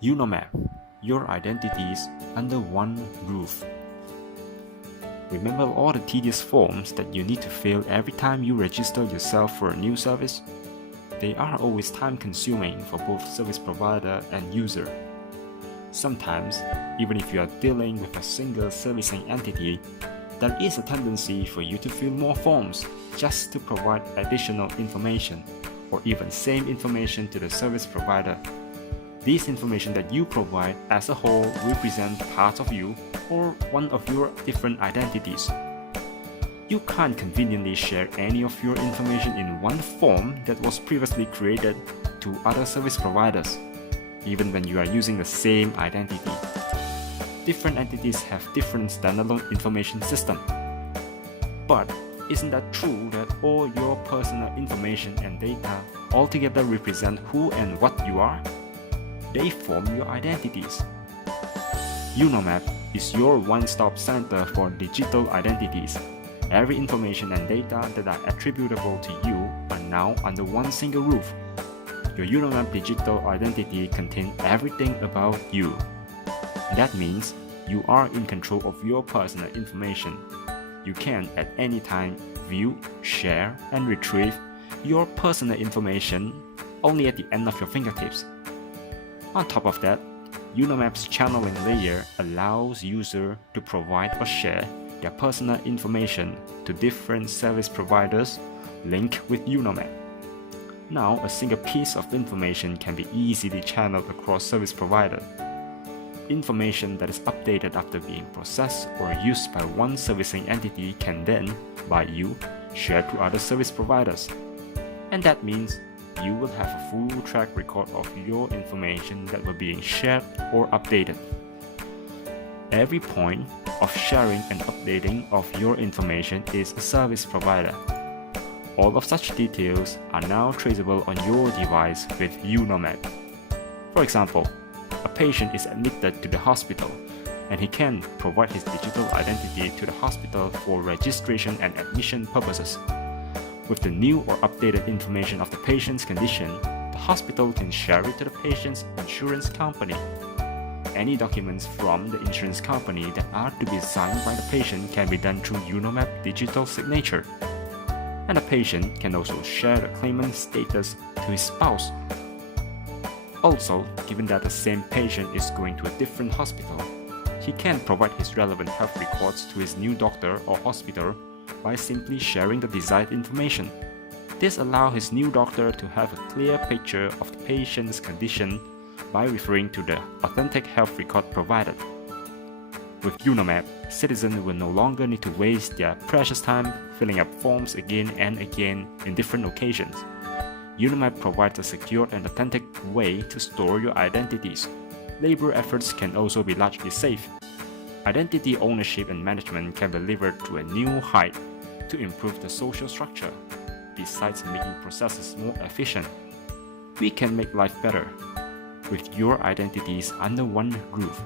Unomap, your identities under one roof. Remember all the tedious forms that you need to fill every time you register yourself for a new service? They are always time-consuming for both service provider and user. Sometimes, even if you are dealing with a single servicing entity, there is a tendency for you to fill more forms just to provide additional information, or even same information to the service provider. This information that you provide as a whole represent part of you or one of your different identities. You can't conveniently share any of your information in one form that was previously created to other service providers, even when you are using the same identity. Different entities have different standalone information system. But isn't that true that all your personal information and data altogether represent who and what you are? They form your identities. Unomap is your one-stop center for digital identities. Every information and data that are attributable to you are now under one single roof. Your Unomap digital identity contains everything about you. That means you are in control of your personal information. You can at any time view, share, and retrieve your personal information only at the end of your fingertips. On top of that, Unomap's channeling layer allows users to provide or share their personal information to different service providers linked with Unomap. Now, a single piece of information can be easily channeled across service providers. Information that is updated after being processed or used by one servicing entity can then, by you, share to other service providers. And that means you will have a full track record of your information that were being shared or updated. Every point of sharing and updating of your information is a service provider. All of such details are now traceable on your device with Unomap. For example, a patient is admitted to the hospital and he can provide his digital identity to the hospital for registration and admission purposes. With the new or updated information of the patient's condition, the hospital can share it to the patient's insurance company. Any documents from the insurance company that are to be signed by the patient can be done through Unomap digital signature. And the patient can also share the claimant's status to his spouse. Also, given that the same patient is going to a different hospital, he can provide his relevant health records to his new doctor or hospital by simply sharing the desired information. This allows his new doctor to have a clear picture of the patient's condition by referring to the authentic health record provided. With Unomap, citizens will no longer need to waste their precious time filling up forms again and again in different occasions. Unomap provides a secure and authentic way to store your identities. Labor efforts can also be largely safe. Identity ownership and management can be delivered to a new height to improve the social structure. Besides making processes more efficient, we can make life better with your identities under one roof.